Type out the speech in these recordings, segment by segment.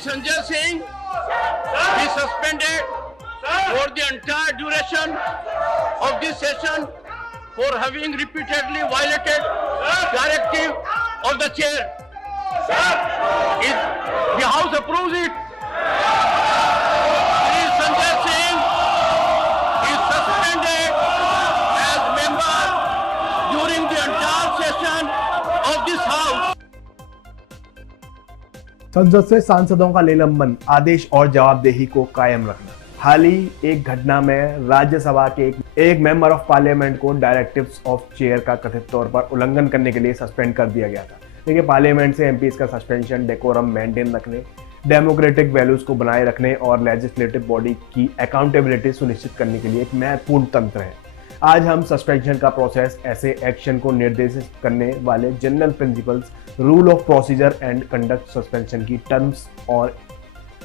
Sanjay Singh be suspended for the entire duration of this session for having repeatedly violated directive of the chair. If the House approves it, Sanjay Singh is suspended as member during the entire session of this House. संसद से सांसदों का निलंबन, आदेश और जवाबदेही को कायम रखना। हाल ही एक घटना में राज्यसभा के एक मेंबर ऑफ पार्लियामेंट को डायरेक्टिव्स ऑफ चेयर का कथित तौर पर उल्लंघन करने के लिए सस्पेंड कर दिया गया था। देखिए, पार्लियामेंट से एमपीज का सस्पेंशन डेकोरम मेंटेन रखने, डेमोक्रेटिक वैल्यूज को बनाए रखने और लेजिस्लेटिव बॉडी की अकाउंटेबिलिटी सुनिश्चित करने के लिए एक महत्वपूर्ण तंत्र है। आज हम सस्पेंशन का प्रोसेस, ऐसे एक्शन को निर्देशित करने वाले general principles, rule of procedure and conduct, suspension की टर्म्स और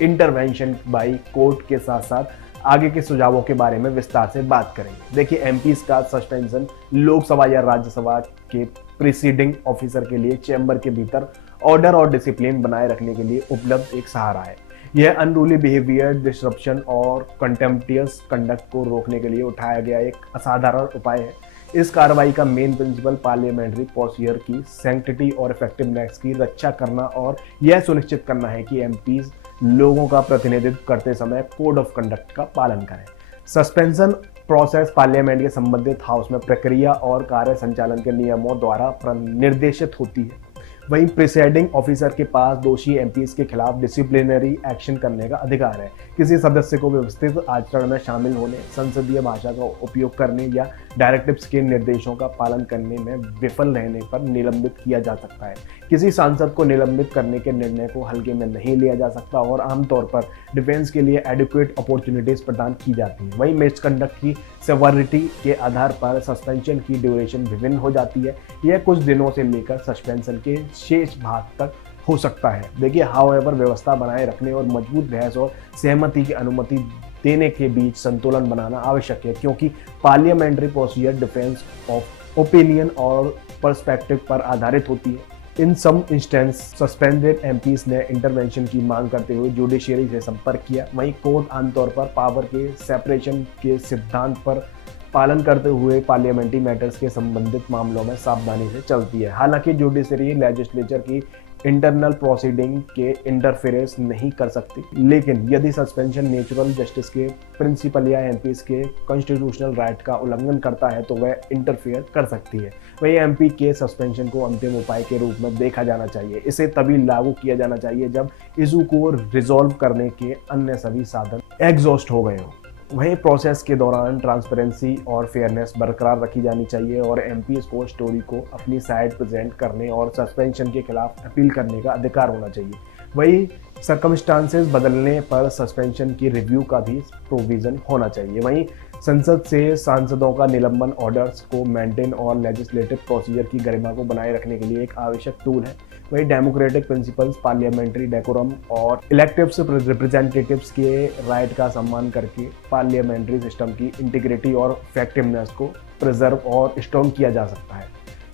इंटरवेंशन बाय कोर्ट के साथ साथ आगे के सुझावों के बारे में विस्तार से बात करेंगे। देखिए, एमपीज का सस्पेंशन लोकसभा या राज्यसभा के प्रीसीडिंग ऑफिसर के लिए चैम्बर के भीतर ऑर्डर और डिसिप्लिन बनाए रखने के लिए उपलब्ध एक सहारा है। यह अनरूली बिहेवियर, डिसरप्शन और कंटेम्प्टियस कंडक्ट को रोकने के लिए उठाया गया एक असाधारण उपाय है। इस कार्रवाई का मेन प्रिंसिपल पार्लियामेंट्री प्रोसीजर की सैंक्टिटी और इफेक्टिवनेस की रक्षा करना और यह सुनिश्चित करना है कि एमपीज लोगों का प्रतिनिधित्व करते समय कोड ऑफ कंडक्ट का पालन करें। सस्पेंशन प्रोसेस पार्लियामेंट के संबंधित हाउस में प्रक्रिया और कार्य संचालन के नियमों द्वारा निर्देशित होती है। वहीं प्रिसाइडिंग ऑफिसर के पास दोषी एमपीज के खिलाफ डिसिप्लिनरी एक्शन करने का अधिकार है। किसी सदस्य को व्यवस्थित आचरण में शामिल होने, संसदीय भाषा का उपयोग करने या डायरेक्टिव्स के निर्देशों का पालन करने में विफल रहने पर निलंबित किया जा सकता है। किसी सांसद को निलंबित करने के निर्णय को हल्के में नहीं लिया जा सकता और आमतौर पर डिफेंस के लिए एडिक्वेट अपॉर्चुनिटीज प्रदान की जाती है। वहीं मिसकंडक्ट की सेवरिटी के आधार पर सस्पेंशन की ड्यूरेशन विभिन्न हो जाती है। यह कुछ दिनों से लेकर सस्पेंशन के शेष भाग तक हो सकता है। देखिए, हाउएवर व्यवस्था बनाए रखने और मजबूत बहस और सहमति की अनुमति देने के बीच संतुलन बनाना आवश्यक है, क्योंकि parliamentary procedure defence of opinion और पर्सपेक्टिव पर आधारित होती है। इन सम इंस्टेंस सस्पेंडेड एमपीज ने इंटरवेंशन की मांग करते हुए जुडिशियरी से संपर्क किया। वहीं कोर्ट आमतौर पर पावर के सेपरेशन के सिद्धांत पर पालन करते हुए पार्लियामेंट्री मैटर्स के संबंधित मामलों में सावधानी से चलती है। हालांकि जुडिशरी लेजिस्लेचर की इंटरनल प्रोसीडिंग के इंटरफेरेंस नहीं कर सकती, लेकिन यदि सस्पेंशन नेचुरल जस्टिस के प्रिंसिपल या एमपीज के कॉन्स्टिट्यूशनल राइट का उल्लंघन करता है तो वह इंटरफेयर कर सकती है। वही एमपी के सस्पेंशन को अंतिम उपाय के रूप में देखा जाना चाहिए। इसे तभी लागू किया जाना चाहिए जब इशू को रिजॉल्व करने के अन्य सभी साधन एग्जॉस्ट हो गए हों। वहीं प्रोसेस के दौरान ट्रांसपेरेंसी और फेयरनेस बरकरार रखी जानी चाहिए और एमपीज को स्टोरी को अपनी साइड प्रेजेंट करने और सस्पेंशन के खिलाफ अपील करने का अधिकार होना चाहिए। वहीं सर्कमस्टांसेस बदलने पर सस्पेंशन की रिव्यू का भी प्रोविजन होना चाहिए। वहीं संसद से सांसदों का निलंबन ऑर्डर्स को मेंटेन और लेजिस्लेटिव प्रोसीजर की गरिमा को बनाए रखने के लिए एक आवश्यक टूल है। वहीं डेमोक्रेटिक प्रिंसिपल्स, पार्लियामेंट्री डेकोरम और इलेक्टिव्स रिप्रेजेंटेटिव्स के राइट का सम्मान करके पार्लियामेंट्री सिस्टम की इंटीग्रिटी और इफेक्टिवनेस को प्रिजर्व और स्ट्रॉन्ग किया जा सकता है।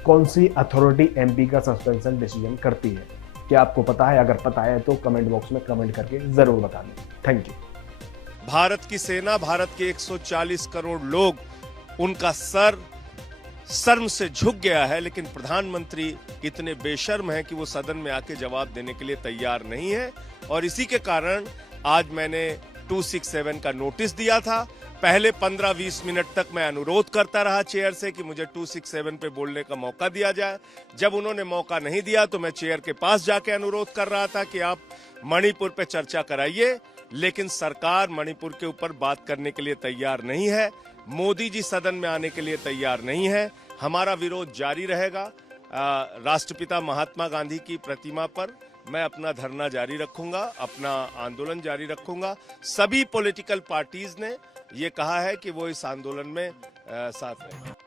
कौन सी अथॉरिटी एमपी का सस्पेंशन डिसीजन करती है? क्या आपको पता है? अगर पता है तो कमेंट बॉक्स में कमेंट करके जरूर बता दें। Thank you. भारत की सेना, भारत के 140 करोड़ लोग, उनका सर शर्म से झुक गया है, लेकिन प्रधानमंत्री इतने बेशर्म हैं कि वो सदन में आके जवाब देने के लिए तैयार नहीं है। और इसी के कारण आज मैंने 267 का नोटिस दिया था। पहले 15-20 मिनट तक मैं अनुरोध करता रहा चेयर से कि मुझे 267 पे बोलने का मौका दिया जाए। जब उन्होंने मौका नहीं दिया तो मैं चेयर के पास जाके अनुरोध कर रहा था कि आप मणिपुर पे चर्चा कराइए, लेकिन सरकार मणिपुर के ऊपर बात करने के लिए तैयार नहीं है। मोदी जी सदन में आने के लिए तैयार नहीं है। हमारा विरोध जारी रहेगा। राष्ट्रपिता महात्मा गांधी की प्रतिमा पर मैं अपना धरना जारी रखूंगा, अपना आंदोलन जारी रखूंगा। सभी पॉलिटिकल पार्टीज ने ये कहा है कि वो इस आंदोलन में साथ रहेंगे।